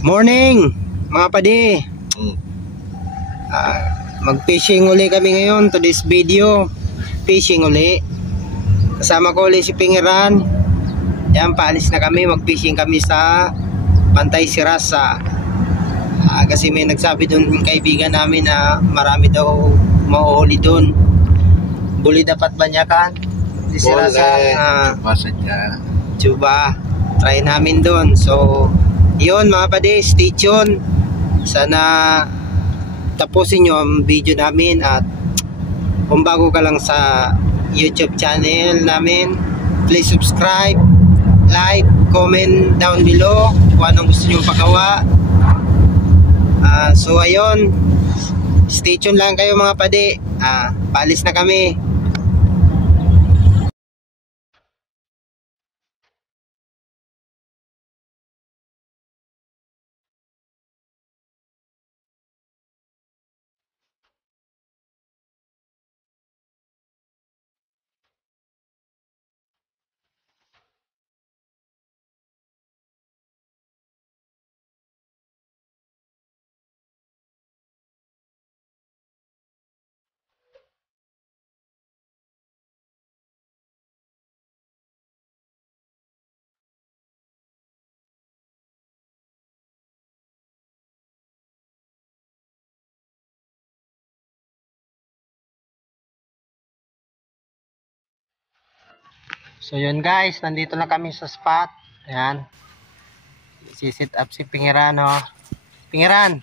Morning mga padi. Mag-fishing uli kami ngayon. Today's video, fishing uli. Kasama ko uli si Pingiran. Yan, paalis na kami. Mag-fishing kami sa Pantay Sirasa. Kasi may nagsabi doon kaibigan namin na marami daw mauhuli doon. Buli dapat banyakan di Sirasa. Chuba. Try namin doon. So yun mga padi, stay tuned. Sana tapusin nyo ang video namin. At kung bago ka lang sa YouTube channel namin, please subscribe, like, comment down below kung anong gusto nyo pagawa. So ayun, stay tuned lang kayo mga padi. Paalis na kami. So yun guys, nandito na kami sa spot. Ayan, si-set up si Pingiran, oh. Pingiran,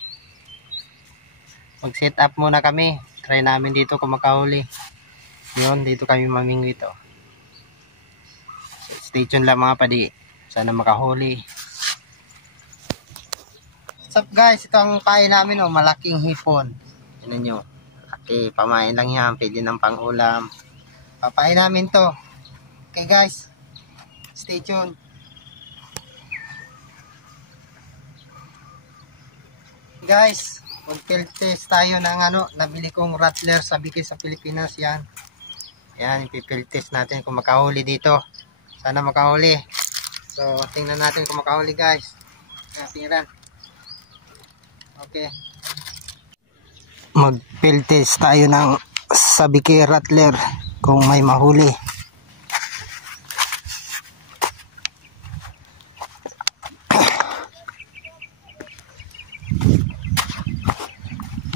mag-set up muna kami. Try namin dito kung makahuli. Yun, dito kami mamingwit, oh. So, stay tuned lang mga padi. Sana makahuli. What's up guys, ito ang pain namin, oh. Malaking hipon. Tignan nyo, okay, pamain lang yan. Pwede ng pang-ulam. Papain namin to. Okay guys, stay tuned. Guys, mag-field test tayo ng nabili kong rattler sa Bigay sa Pilipinas. Yan, yan, ipi-field test natin kung makahuli dito. Sana makahuli. So tingnan natin kung makahuli guys. Tingnan. Okay, mag-field test tayo ng sa Bigay rattler kung may mahuli.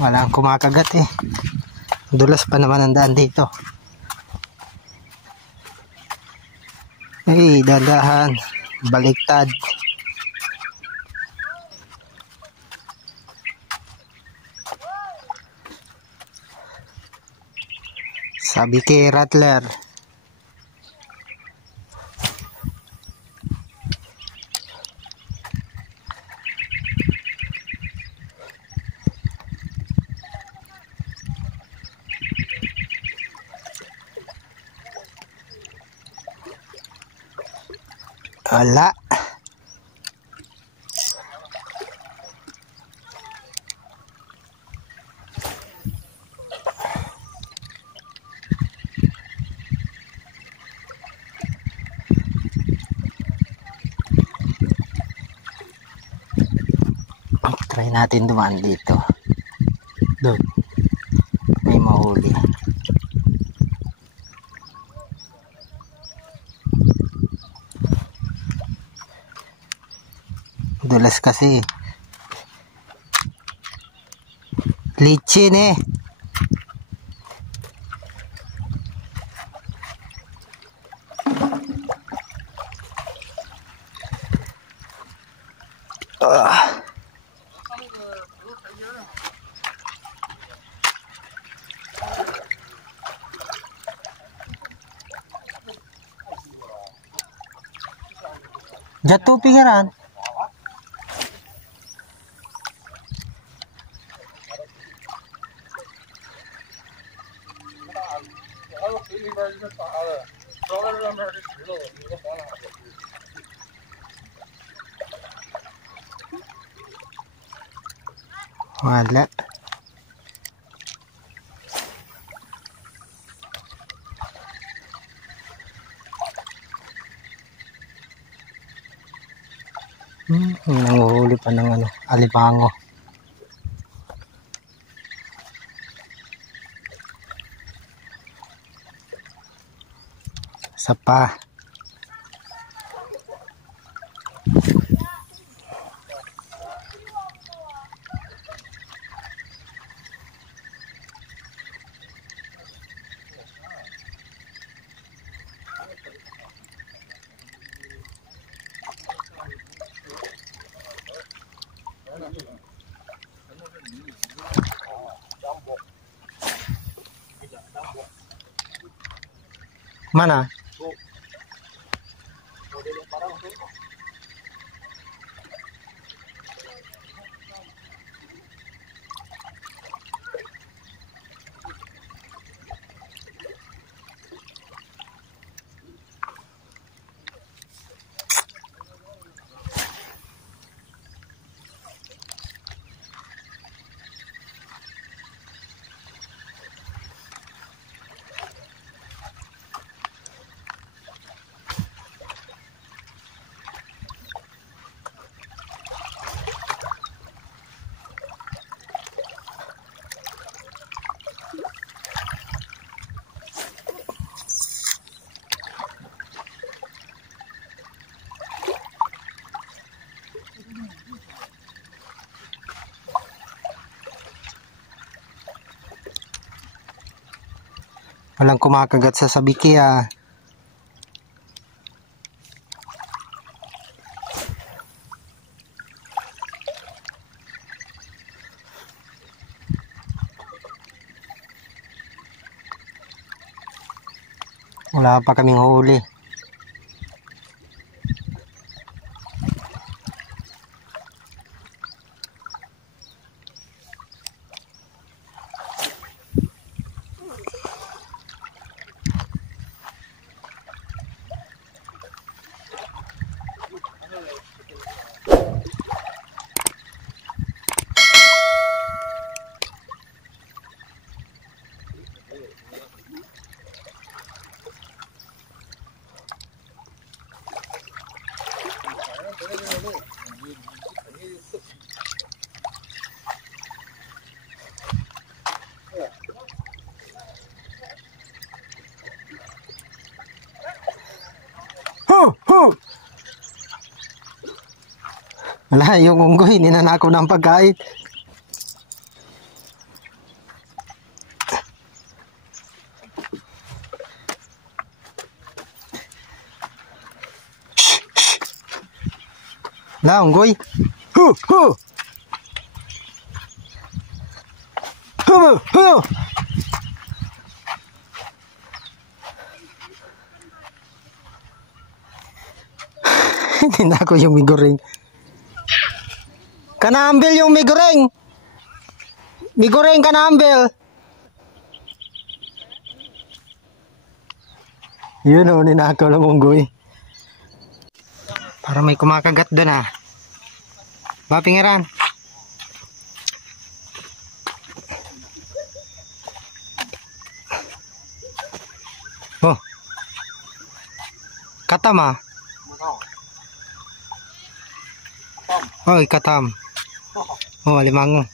Walang kumakagat eh. Dulas pa naman ang daan dito. Ay, dandahan. Baliktad. Sabi kay rattler. Wala. Try natin dumaan dito. Doon. May mahuli. Dulas kasi. Licin eh. Jatuh Pingiran. Wala. Nanguhuli pa ng ano, alimango. Sapa. Mana? Walang kumakagat sa sabiki ah. Wala pa kaming huli. Wala, yung unggoy, ninanakaw ng pagkain. Wala, unggoy. Hu! Hu! Hu! Hu! Ninakaw yung migoreng. Kanambil yung migoreng. Migoreng kanambil. Yun o, ninakaw ng unggoy. Para may kumakagat doon ah. Ba, Pingiran? Oh. Katam ah. Oy, katam. Oh, alimango.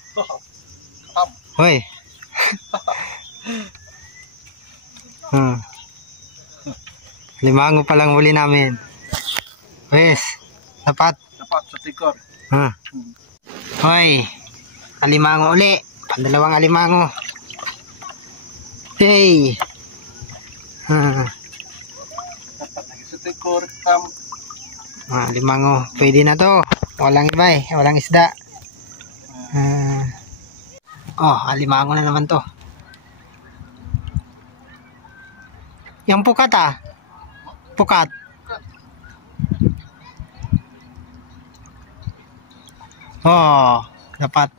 Hoy. Limango pa lang huli namin. Yes. Dapat. Dapat sa tikor. Hoy. Alimango uli. Pandalawang alimango. Hey. Dapat lagi sa tikor. Alimango. Pwede na to. Walang iba eh. Walang isda. Oh, alimango na naman to. Yung pukat ah. Pukat. Oh, dapat.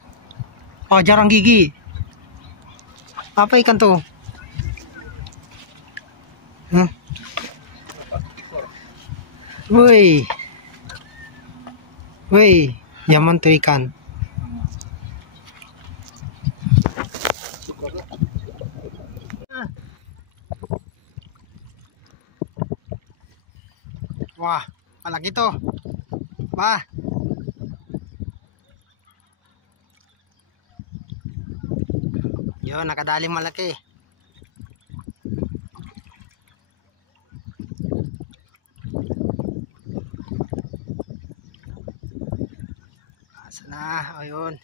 Oh, jarang gigi. Apa ikan to? Woi. Woi, yaman to ikan. Wah, malaki to. Wah. Yun, nakadaling malaki. Asa na? Ayun.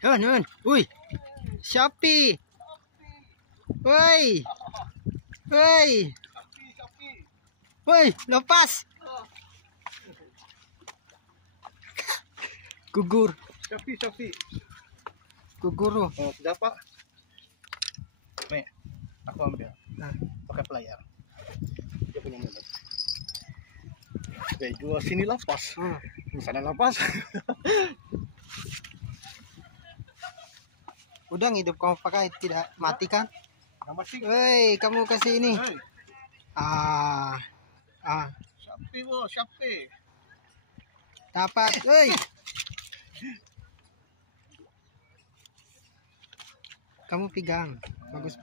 Yun. Uy! Shopee! Uy! Uy! Uy! Lepas! Gugur. Shopee. Guguro. Oh, sudah pak. Nih, aku ambil. Nah. Pakai player. Dia punya mulut. Oke, dua sini lepas. Sana lepas. Udang hidup kamu pakai tidak mati kan? Nggak mati. Woi, kamu kasih ini. Hei, Shopee bos, Shopee. Dapat. Woi. Kamu pegang. Bagus.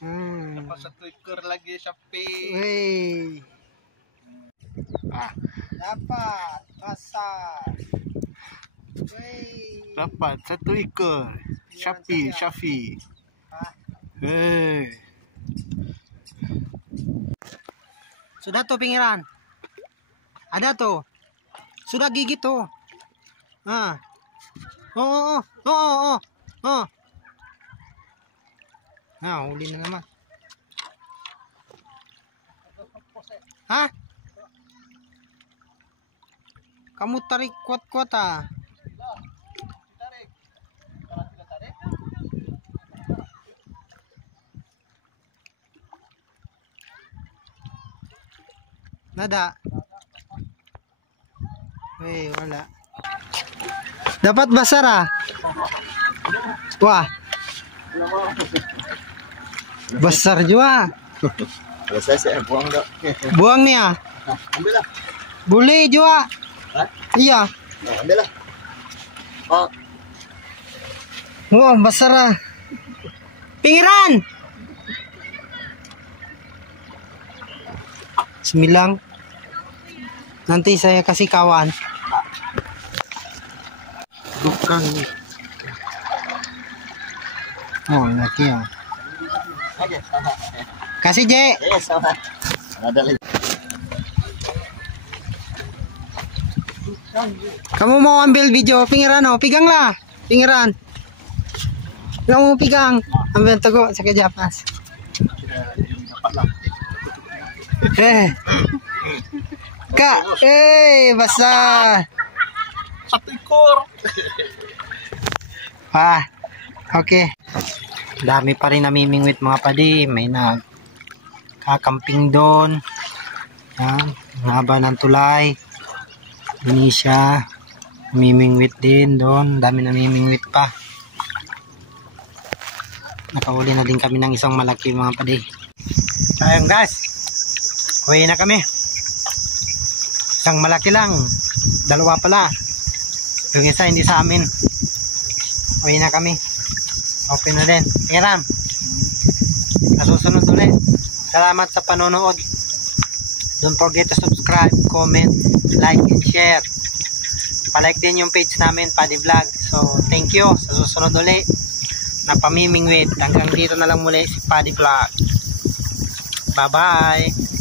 Dapat 1 ekor lagi Shopee. Woi. Ah, Dapat. Besar. Woi. dapat 1 ekor. Shopee. Hei. Sudah tuh pinggiran. Ada tuh. Sudah gigit tuh. Oh. Nah, huli na naman. Hah? Kamu tarik kuat-kuat ah. Tarik. Kalau tidak tarik. Nada. Wala. Dapat besar ah. Wah. Besar juga. Kalau saya buang enggak. Buang nih ah. Ambil lah. Boleh juga. Hah? Iya. Nah, ambil lah. Oh, Wah, besar ah. Pinggiran. 9. Nanti saya kasih kawan. bukan nih. Oh, laki ya. Aja. Kasih, Je. Sama. Ada lagi. Kamu mau ambil video pinggiran oh, peganglah. Pinggiran. Kamu pegang. Ambil teguk sekejap, Mas. Dapat lah. Kak, basah. 1 ekor. Wah, oke. Dami pa rin namimingwit mga padi. May nagkakamping doon. Yan, ang haba ng tulay. Ini siya. Namimingwit din doon. Dami namimingwit pa. Nakahuli na din kami ng isang malaki mga padi. Ayun guys. Uwi na kami. Isang malaki lang. 2 pala. Yung isa hindi sa amin. Uwi na kami. Okay na din. Iram. Nasusunod ulit. Salamat sa panonood. Don't forget to subscribe, comment, like, and share. Palike din yung page namin, Paddy Vlog. So, thank you. Sa susunod ulit na pamimingwit. Hanggang dito na lang muli si Paddy Vlog. Bye-bye.